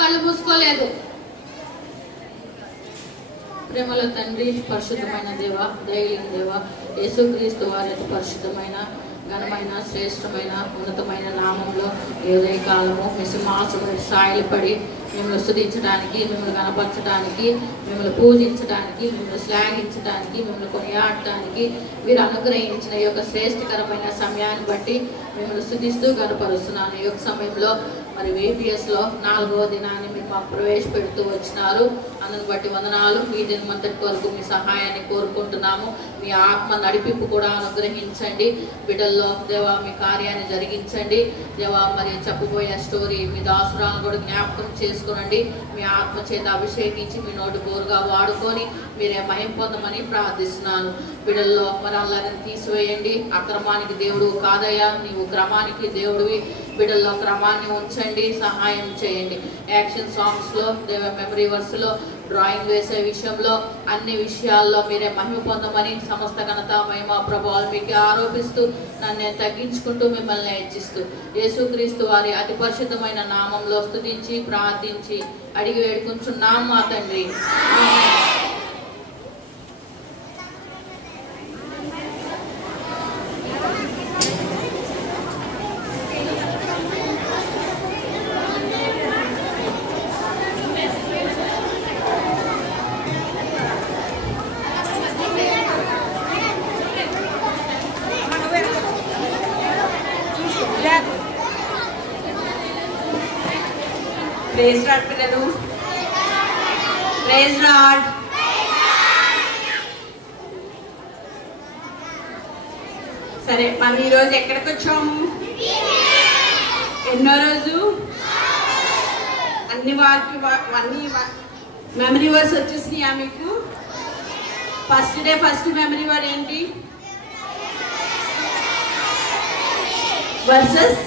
కళ్ళు మూసుకోలేదు. ప్రేమల తండ్రి, పరిశుద్ధమైన దేవ, దయగలిగిన దేవ, యేసుక్రీస్తు వారి పరిశుద్ధమైన ఘనమైన శ్రేష్టమైన ఉన్నతమైన నామంలో ఏదై కాలము మిసిమాసము సాయలపడి మిమ్మల్ని స్తుతించడానికి, మిమ్మల్ని కనపరచడానికి, మిమ్మల్ని పూజించడానికి, మిమ్మల్ని శ్లాఘించడానికి, మిమ్మల్ని కొనియాడటానికి మీరు అనుగ్రహించిన ఈ యొక్క శ్రేష్టకరమైన సమయాన్ని బట్టి మిమ్మల్ని స్తుతిస్తూ కనపరుస్తున్నాను. ఈ యొక్క సమయంలో మరి VPSలో 4వ దినాన్ని మీరు మాకు ప్రవేశపెడుతూ వచ్చినారు. అందుని బట్టి వందనాలు. ఈ దినమంతటి వరకు మీ సహాయాన్ని కోరుకుంటున్నాము. మీ ఆత్మ నడిపింపు కూడా అనుగ్రహించండి. బిడ్డల్లో దేవా మీ కార్యాన్ని జరిగించండి. దేవా మరి చెప్పబోయే స్టోరీ మీ దాసురాలను కూడా జ్ఞాపకం చేసుకునండి. మీ ఆత్మ చేత అభిషేకించి మీ నోటి బోరుగా వాడుకొని మీరే మహిమ పొందమని ప్రార్థిస్తున్నాను. బిడ్డల్లో మరి అల్లరిని తీసివేయండి. అక్రమానికి దేవుడు కాదయ్యా, నీవు క్రమానికి దేవుడివి. బిడ్డల్లో క్రమాన్ని ఉంచండి, సహాయం చేయండి. యాక్షన్ సాంగ్స్లో, దేవ మెమరీ వర్స్లో, డ్రాయింగ్ వేసే విషయంలో, అన్ని విషయాల్లో మీరే మహిమ పొందమని సమస్త ఘనత మహిమ ప్రభావాలు మీకు ఆరోపిస్తూ నన్ను నేను తగ్గించుకుంటూ మిమ్మల్ని హెచ్చిస్తూ యేసుక్రీస్తు వారి అతి పరిశుద్ధమైన నామంలో స్తుతించి ప్రార్థించి అడిగి వేడుకుంటున్నాం మా తండ్రి. ప్రైజ్ లార్డ్ పిల్లలు, ప్రైజ్ లార్డ్. సరే, మనం ఈరోజు ఎక్కడికి వచ్చాము? ఎన్నో రోజు అన్ని మెమరీ వర్డ్స్ వచ్చేసినాయా మీకు? First day first memory word ఏంటి? Versus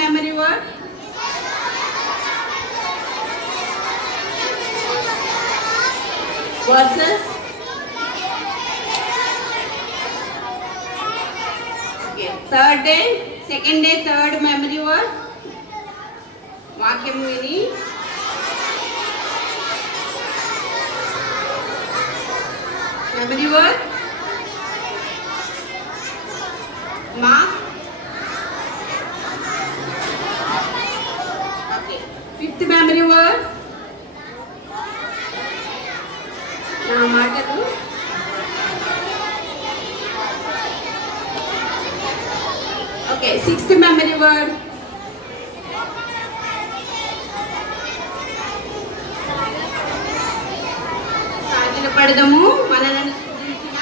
memory word versus okay. Third day, second day, third memory word వాక్యం విని memory word మా ఫిఫ్త్ మెమరీ వర్డ్ నా మాటలు. ఓకే, సిక్స్త్ మెమరీ వర్డ్ సాగిలపడదము, మనలను స్తుతించిన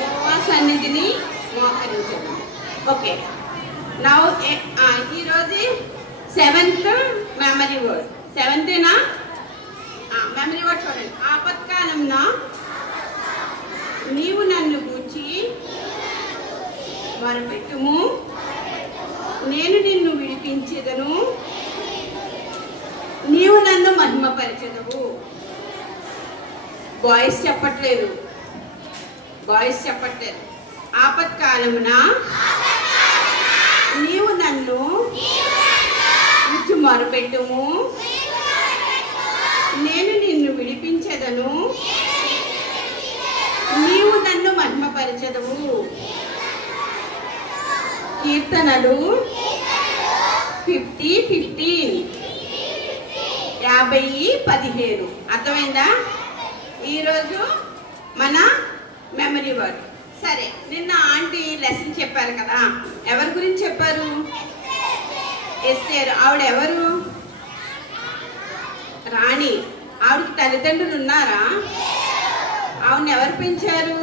యెహోవా సన్నిధిని మోకరించడం. ఓకే, నౌ ఈరోజు సెవెంత్ మెమరీ వర్డ్. సెవెంతేనా మెమరీ వర్డ్? చూడండి. ఆపత్కాలంన నీవు నన్ను గూర్చి మొరపెట్టుము, నేను నిన్ను విడిపించెదను, నీవు నన్ను మహిమపరచెదవు. బాయ్స్ చెప్పట్లేదు, బాయ్స్ చెప్పట్లేదు. ఆపత్కాలమున నీవు నన్ను మొరపెట్టుము, నేను నిన్ను విడిపించెదను, నీవు నన్ను మహిమపరచెదవు. కీర్తనలు 50:15 50:15. అర్థమైందా? ఈరోజు మన మెమరీ వర్డ్. సరే, నిన్న ఆంటీ లెసన్ చెప్పారు కదా, ఎవరి గురించి చెప్పారు? ఎస్తేర్. ఆవిడ ఎవరు? రాణి. ఆవిడకి తల్లిదండ్రులు ఉన్నారా? ఆవిడని ఎవరు పెంచారు?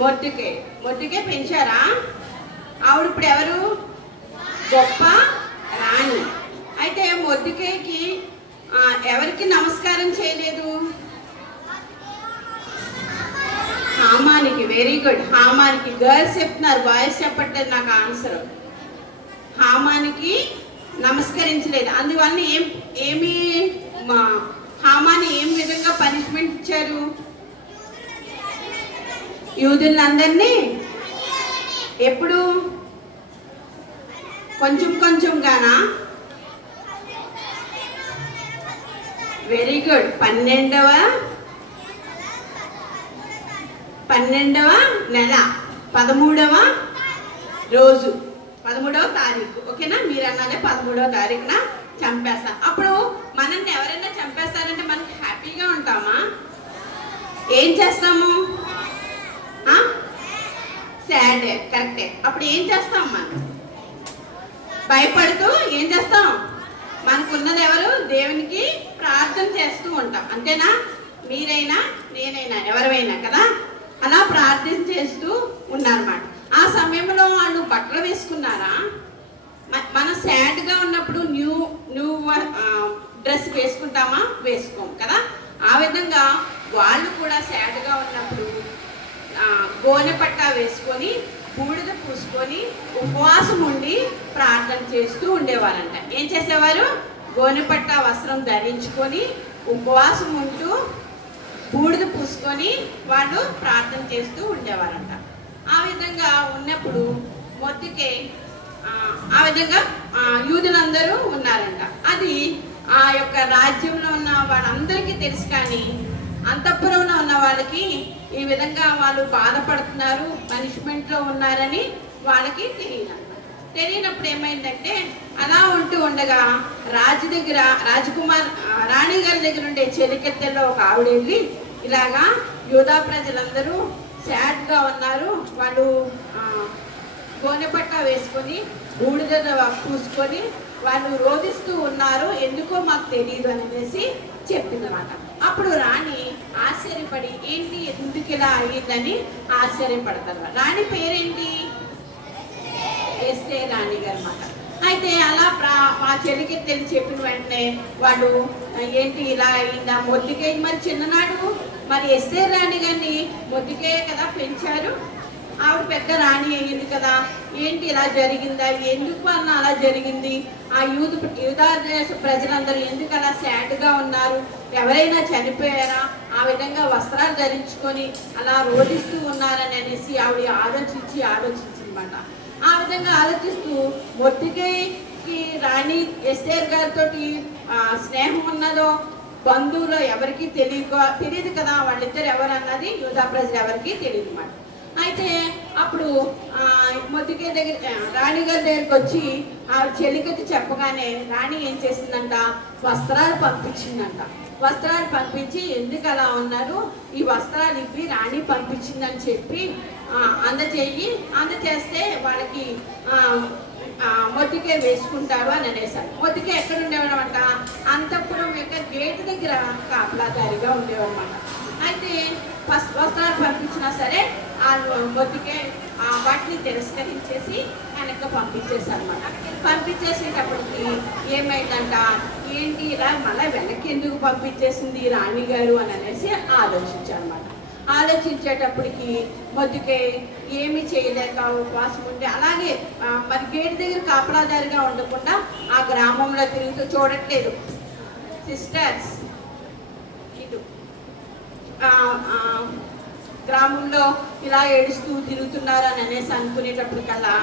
మొర్దెకై పెంచారా? ఆవిడ ఇప్పుడు ఎవరు? గొప్ప రాణి. అయితే మొర్దెకైకి ఎవరికి నమస్కారం చేయలేదు? హామానికి. వెరీ గుడ్, హామానికి. గర్ల్స్ చెప్తున్నారు, బాయ్స్ చెప్పట్లేదు నాకు ఆన్సర్. హామానికి నమస్కరించలేదు. అందువల్ల ఏమి హామాని ఏం విధంగా పనిష్మెంట్ ఇచ్చారు? యూదులందరినీ ఎప్పుడు కొంచెం కొంచెంగానా? Very good. 12వ నెల 13వ రోజు 13వ తారీఖు. ఓకేనా? మీరు అన్నదే 13వ తారీఖున చంపేస్తాం. అప్పుడు మనల్ని ఎవరైనా చంపేస్తారంటే మనకి హ్యాపీగా ఉంటామా? ఏం చేస్తాము? సాడ్. కరెక్టే. అప్పుడు ఏం చేస్తాం? మనం భయపడుతూ ఏం చేస్తాం? మనకున్నది ఎవరు? దేవునికి ప్రార్థన చేస్తూ ఉంటాం. అంతేనా? మీరైనా నేనైనా ఎవరైనా కదా అలా ప్రార్థన చేస్తూ ఉన్నారన్నమాట. ఆ సమయంలో వాళ్ళు బట్టలు వేసుకున్నారా? మనం సాడ్గా ఉన్నప్పుడు న్యూ డ్రెస్ వేసుకుంటామా? వేసుకోం కదా. ఆ విధంగా వాళ్ళు కూడా సాడ్గా ఉన్నప్పుడు గోనె పట్ట వేసుకొని బూడిద పూసుకొని ఉపవాసం ఉండి ప్రార్థన చేస్తూ ఉండేవారంట. ఏం చేసేవారు? గోనె పట్ట వస్త్రం ధరించుకొని ఉపవాసం ఉంటూ బూడిద పూసుకొని వాళ్ళు ప్రార్థన చేస్తూ ఉండేవారంట. ఆ విధంగా ఉన్నప్పుడు మొత్తికే ఆ విధంగా యూదులందరూ ఉన్నారంట. అది ఆ యొక్క రాజ్యంలో ఉన్న వాళ్ళందరికీ తెలుసు. కానీ అంతఃపురంలో ఉన్న వాళ్ళకి ఈ విధంగా వాళ్ళు బాధపడుతున్నారు, పనిష్మెంట్లో ఉన్నారని వాళ్ళకి తెలియనప్పుడు ఏమైందంటే అలా ఉంటూ ఉండగా రాణి గారి దగ్గర ఉండే చెలికెత్తెల్లో ఒక ఆవిడ వెళ్ళి ఇలాగా యూదా ప్రజలందరూ సాడ్గా ఉన్నారు, వాళ్ళు గోనె పట్ట వేసుకొని బూడిద పూసుకొని వాళ్ళు రోధిస్తూ ఉన్నారు, ఎందుకో మాకు తెలియదు అనేసి చెప్పిందన్నమాట. అప్పుడు రాణి ఆశ్చర్యపడి ఏంటి ఎందుకు ఇలా అయ్యిందని ఆశ్చర్యపడతారు. రాణి పేరేంటి? ఎస్తేర్ రాణి గారు అన్నమాట. అయితే అలా మా చెల్లికి తెలిసి చెప్పిన వెంటనే వాళ్ళు ఏంటి ఇలా అయిందా? మొద్దుకే మరి చిన్ననాడు మరి ఎస్తేర్ రాణి గారిని మొద్దుకే కదా పెంచారు, ఆవిడ పెద్ద రాణి అయ్యింది కదా, ఏంటి ఇలా జరిగిందా? ఎందుకు అన్న అలా జరిగింది? ఆ యూదా దేశ ప్రజలందరూ ఎందుకు అలా సాడ్గా ఉన్నారు? ఎవరైనా చనిపోయారా? ఆ విధంగా వస్త్రాలు ధరించుకొని అలా రోధిస్తూ ఉన్నారని అనేసి ఆవిడ ఆలోచించిందన్నమాట. ఆ విధంగా ఆలోచిస్తూ మొద్దుకేకి రాణి ఎస్తేర్ గారితో స్నేహం ఉన్నదో బంధువులో ఎవరికి తెలియదు కదా, వాళ్ళిద్దరు ఎవరన్నది యూదా ప్రజలు ఎవరికి తెలియదు అన్నమాట. అయితే అప్పుడు మొద్దుకే దగ్గర రాణి గారి దగ్గరికి వచ్చి ఆ చెల్లికతి చెప్పగానే రాణి ఏం చేసిందంట? వస్త్రాలు పంపించిందంట. వస్త్రాలు పంపించి ఎందుకు అలా ఉన్నారు, ఈ వస్త్రాలు ఇవి రాణి పంపించిందని చెప్పి అందచేస్తే వాళ్ళకి మొద్దుకే వేసుకుంటారు అని అనేసారు. మొద్దుకే ఎక్కడ ఉండేవాడనమాట? అంతఃపురం యొక్క గేటు దగ్గర కాపలాదారిగా ఉండేవాడనమాట. అయితే వస్త్రాలు పంపించినా సరే వాళ్ళు మొద్దుకే వాటిని తిరస్కరించేసి వెనక్కి పంపించేశారు అన్నమాట. పంపించేసేటప్పటికి ఏమైందంట? ఏంటి ఇలా మళ్ళీ వెనక్కి ఎందుకు పంపించేసింది రాణి గారు అని అనేసి ఆలోచించారన్నమాట. ఆలోచించేటప్పటికి మొద్దుకే ఏమి చేయలేక ఉపవాసం ఉంటే అలాగే మరి గేట్ దగ్గర కాపలాదారిగా ఉండకుండా ఆ గ్రామంలో తిరుగుతూ చూడట్లేదు. సిస్టర్స్ ఇటు గ్రామంలో ఇలా ఏడుస్తూ తిరుగుతున్నారు అని అనేసి అనుకునేటప్పటికల్లా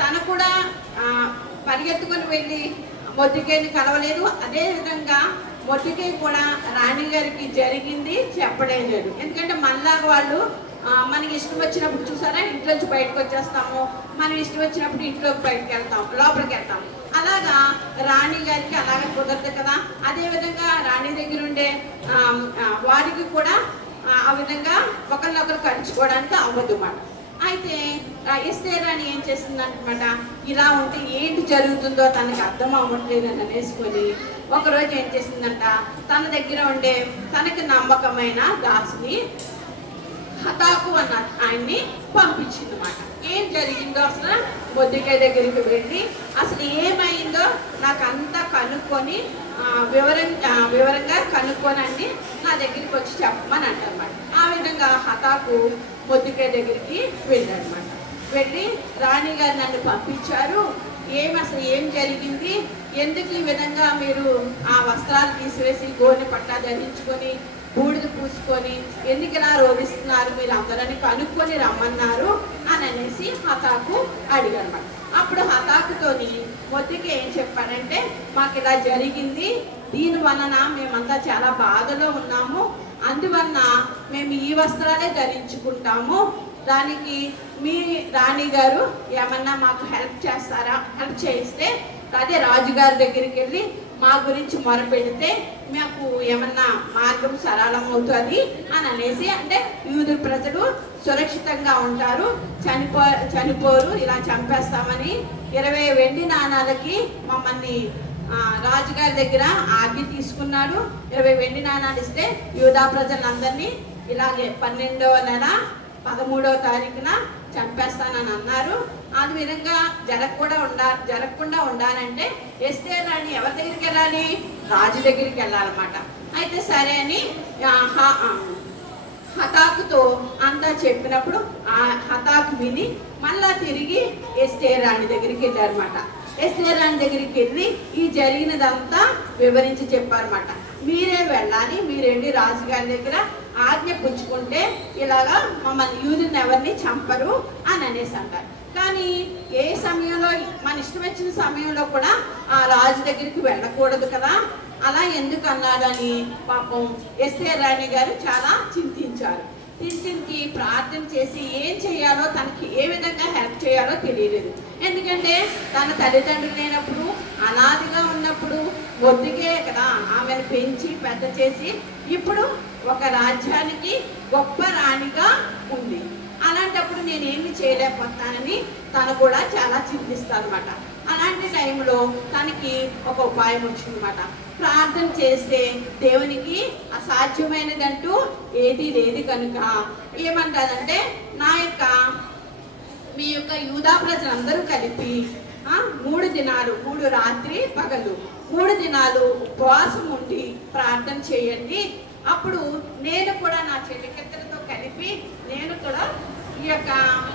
తన కూడా పరిగెత్తుకొని వెళ్ళి మొద్దుకేని కలవలేదు. అదేవిధంగా మొద్దుకే కూడా రాణి గారికి జరిగింది చెప్పడం లేదు. ఎందుకంటే మనలాగా వాళ్ళు మనకి ఇష్టం వచ్చినప్పుడు చూసారా ఇంట్లోంచి బయటకు వచ్చేస్తాము, మనం ఇష్టం వచ్చినప్పుడు ఇంట్లోకి లోపలికి వెళ్తాం. అలాగా రాణి గారికి అలాగే కుదరదు కదా. అదేవిధంగా రాణి దగ్గర ఉండే వారికి కూడా ఆ విధంగా ఒకరినొకరు కలుసుకోవడానికి అవ్వదు అన్నమాట. అయితే ఎస్తేర్ రాణి ఏం చేస్తుందన్నమాట? ఇలా ఉంటే ఏంటి జరుగుతుందో తనకు అర్థం అవ్వట్లేదు అని అనేసుకొని ఒకరోజు ఏం చేసిందంట? తన దగ్గర ఉండే తనకి నమ్మకమైన దాసుని హతాకు అన్న ఆయన్ని పంపించింది అన్నమాట. ఏం జరిగిందో అసలు మొద్దుకే దగ్గరికి వెళ్ళి అసలు ఏమైందో నాకు అంతా కనుక్కొని వివరంగా కనుక్కోనండి నా దగ్గరికి వచ్చి చెప్పమని అంటారన్నమాట. ఆ విధంగా హతాకు మొద్దుకే దగ్గరికి వెళ్ళాడనమాట. వెళ్ళి రాణి గారు నన్ను పంపించారు, అసలు ఏం జరిగింది, ఎందుకు ఈ విధంగా మీరు ఆ వస్త్రాలు తీసివేసి గోనె పట్టా ధరించుకొని బూడిద పూసుకొని ఎందుకు ఇలా రోధిస్తున్నారు మీరు అందరని కనుక్కొని రమ్మన్నారు అని అనేసి హతాకు అడిగారు. అప్పుడు హతాకుతోని మొద్దుకి ఏం చెప్పాడంటే, మాకు ఇలా జరిగింది, దీని వలన మేమంతా చాలా బాధలో ఉన్నాము, అందువలన మేము ఈ వస్త్రాలే ధరించుకుంటాము, దానికి మీ రాణి గారు ఏమన్నా మాకు హెల్ప్ చేస్తారా, హెల్ప్ చేయిస్తే అదే రాజుగారి దగ్గరికి వెళ్ళి మా గురించి మొరపెడితే మాకు ఏమన్నా మార్గం సరళం అవుతుంది అని అనేసి, అంటే యూదు ప్రజలు సురక్షితంగా ఉంటారు, చనిపోరు, ఇలా చంపేస్తామని 20 వెండి నాణాలకి మమ్మల్ని రాజుగారి దగ్గర ఆజ్ఞ తీసుకున్నాడు. 20 వెండి నాణాలు ఇస్తే యూదా ప్రజలందరినీ ఇలాగే 12వ నెల 13వ తారీఖున చంపేస్తానని అన్నారు. ఆ విధంగా జరగకుండా ఉండాలంటే ఎస్తేర్ రాణి ఎవరి దగ్గరికి వెళ్ళాలి? రాజు దగ్గరికి వెళ్ళాలన్నమాట. అయితే సరే అని హతాకుతో అంతా చెప్పినప్పుడు ఆ హతాకు విని మళ్ళా తిరిగి ఎస్తేర్ రాణి దగ్గరికి వెళ్ళారన్నమాట. ఎస్తేర్ రాణి దగ్గరికి వెళ్ళి ఈ జరిగినదంతా వివరించి చెప్పారన్నమాట. మీరే వెళ్ళాలి, మీరేంటి రాజుగారి దగ్గర ఆజ్ఞ పుచ్చుకుంటే ఇలాగా మమ్మల్ని యూదుని ఎవరిని చంపరు అని అనేసి అంటారు. కానీ ఏ సమయంలో మన ఇష్టం వచ్చిన సమయంలో కూడా ఆ రాజు దగ్గరికి వెళ్ళకూడదు కదా, అలా ఎందుకు అన్నాడని పాపం ఎస్తేర్ రాణి గారు చాలా చింతించారు. చింతించి ప్రార్థన చేసి ఏం చేయాలో, తనకి ఏ విధంగా హెల్ప్ చేయాలో తెలియలేదు. ఎందుకంటే తన తల్లిదండ్రులు లేనప్పుడు, అనాదిగా ఉన్నప్పుడు మొద్దుకే కదా ఆమెను పెంచి పెద్ద చేసి ఇప్పుడు ఒక రాజ్యానికి గొప్ప రాణిగా ఉంది. అలాంటప్పుడు నేనేమి చేయలేకపోతానని తను కూడా చాలా చింతిస్తానమాట. అలాంటి టైంలో తనకి ఒక ఉపాయం వచ్చిందన్నమాట. ప్రార్థన చేస్తే దేవునికి అసాధ్యమైనదంటూ ఏది లేదు కనుక ఏమంటారంటే, మీ యొక్క యూదా ప్రజలందరూ కలిపి 3 దినాలు 3 రాత్రి పగలు 3 దినాలు ఉపవాసం ఉండి ప్రార్థన చేయండి. అప్పుడు నేను కూడా నా చెలికత్తెలతో కలిపి నేను కూడా ఈ యొక్క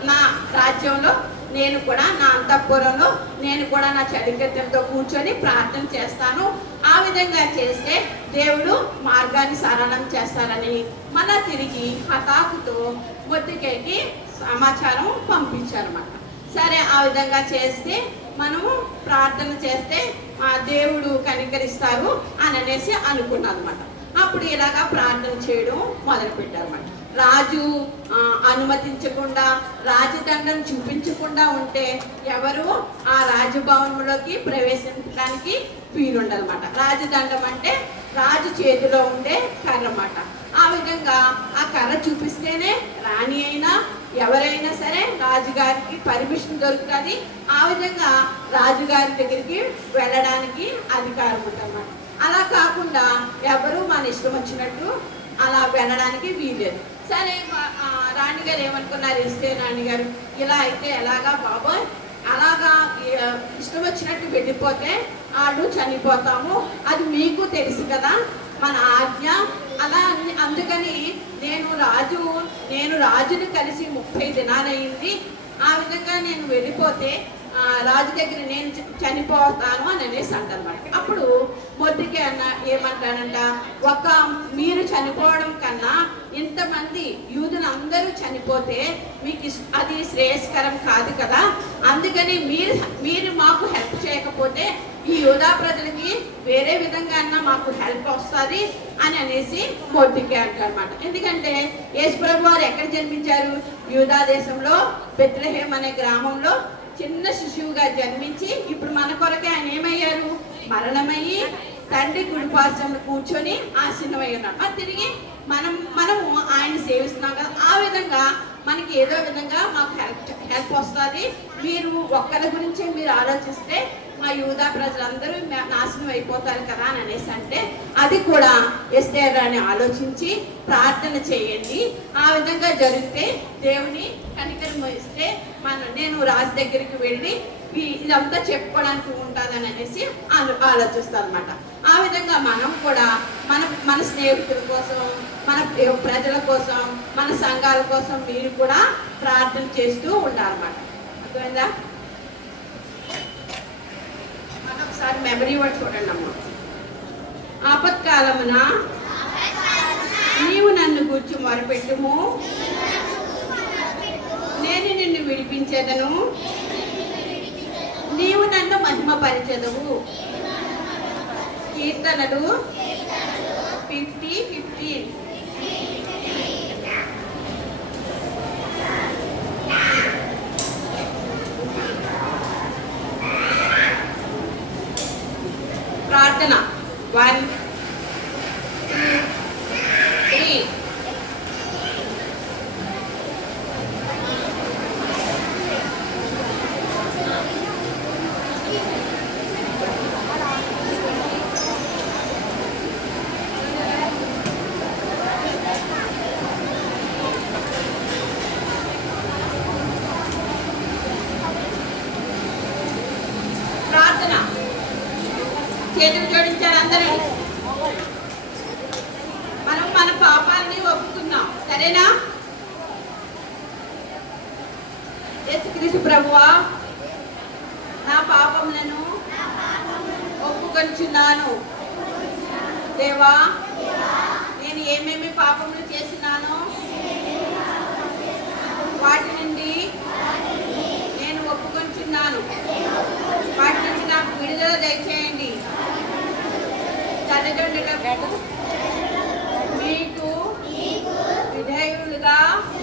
నా రాజ్యంలో, నేను కూడా నా అంతఃపురంలో నేను కూడా నా చెలికత్తెలతో కూర్చొని ప్రార్థన చేస్తాను. ఆ విధంగా చేస్తే దేవుడు మార్గాన్ని సరళం చేస్తారని మన తిరిగి హతాకుతో మొద్దుకేకి సమాచారం పంపించారన్నమాట. సరే, ఆ విధంగా చేస్తే మనము ప్రార్థన చేస్తే దేవుడు కనికరిస్తారు అని అనేసి అనుకున్నాం అనమాట. అప్పుడు ఇలాగా ప్రార్థన చేయడం మొదలు పెట్టారన్నమాట. రాజు అనుమతించకుండా, రాజదండం చూపించకుండా ఉంటే ఎవరు ఆ రాజభవనంలోకి ప్రవేశించడానికి వీలుండదన్నమాట. రాజదండం అంటే రాజు చేతిలో ఉండే కర్ర అన్నమాట. ఆ విధంగా ఆ కర్ర చూపిస్తేనే రాణి అయినా ఎవరైనా సరే రాజుగారికి పర్మిషన్ దొరుకుతుంది. ఆ విధంగా రాజుగారి దగ్గరికి వెళ్ళడానికి అధికారం ఉందన్నమాట. అలా కాకుండా ఎవరు మన ఇష్టం వచ్చినట్టు అలా వెళ్ళడానికి వీలేదు. సరే, రాణిగారు ఏమనుకున్నారు, ఎస్తేర్ రాణిగారు, ఇలా అయితే ఎలాగా బాబోయ్, అలాగా ఇష్టం వచ్చినట్టు వెళ్ళిపోతే వాళ్ళు చనిపోతాము, అది మీకు తెలుసు కదా మన ఆజ్ఞ. అలా అందుకని నేను రాజుని కలిసి 30 దినాలయ్యింది. ఆ విధంగా నేను వెళ్ళిపోతే రాజు దగ్గర నేను చనిపోతాను అని అనేసి అంటారన్నమాట. అప్పుడు మొద్దుకే ఏమంటాడంట, మీరు చనిపోవడం కన్నా ఇంతమంది యూదులందరూ చనిపోతే మీకు అది శ్రేయస్కరం కాదు కదా, అందుకని మీరు మాకు హెల్ప్ చేయకపోతే ఈ యూదా ప్రజలకి వేరే విధంగా అన్నా మాకు హెల్ప్ వస్తుంది అని అనేసి మొద్దుకే అంటారన్నమాట. ఎందుకంటే యేసుప్రభు వారు ఎక్కడ జన్మించారు? యూదా దేశంలో బెత్లెహేమ్ అనే గ్రామంలో చిన్న శిశువుగా జన్మించి ఇప్పుడు మన కొరకే ఆయన ఏమయ్యారు? మరణమయ్యి తండ్రి కుడిపార్శ్వంలో కూర్చొని ఆసీనమై ఉన్నాడు. మరి తిరిగి మనము ఆయన సేవిస్తున్నాం కదా, ఆ విధంగా మనకి ఏదో విధంగా మాకు హెల్ప్ వస్తుంది. మీరు ఒక్కరి గురించే మీరు ఆలోచిస్తే మా యూదా ప్రజలందరూ నాశనం అయిపోతారు కదా అని అనేసి అంటే, అది కూడా ఎస్తేర్ రాణి ఆలోచించి ప్రార్థన చేయండి. ఆ విధంగా జరిగితే దేవుని కనికరం ఇస్తే నేను రాజు దగ్గరికి వెళ్ళి ఇదంతా చెప్పుకోవడానికి ఉంటుందని అనేసి ఆలోచిస్తాను అనమాట. ఆ విధంగా మనం కూడా మన స్నేహితుల కోసం, మన ప్రజల కోసం, మన సంఘాల కోసం మీరు కూడా ప్రార్థన చేస్తూ ఉండాలన్నమాట. అర్థమైందా? మనం మెమరీ వర్డ్ చూడండి అమ్మ. ఆపత్కాలమున నీవు నన్ను గూర్చి మొరపెట్టుము, నేను నిన్ను విడిపించేదను, నీవు నన్ను మహిమపరచెదవు. కీర్తనలు 50:15. ప్రార్థన 1, 2, 3. ప్రార్థన చేతులు జోడించారు అందరూ. మనం మన పాపాలని ఒప్పుకుందాం, సరేనా? యేసుక్రీస్తు ప్రభువా, నా పాపములను ఒప్పుకొనుచున్నాను. దేవా, నేను ఏమేమి పాపములు చేసినానో వాటి నుండి నేను ఒప్పుకొనుచున్నాను. వాటి నుండి నాకు విడుదల దయచేయండి. తల్లిదండ్రులకు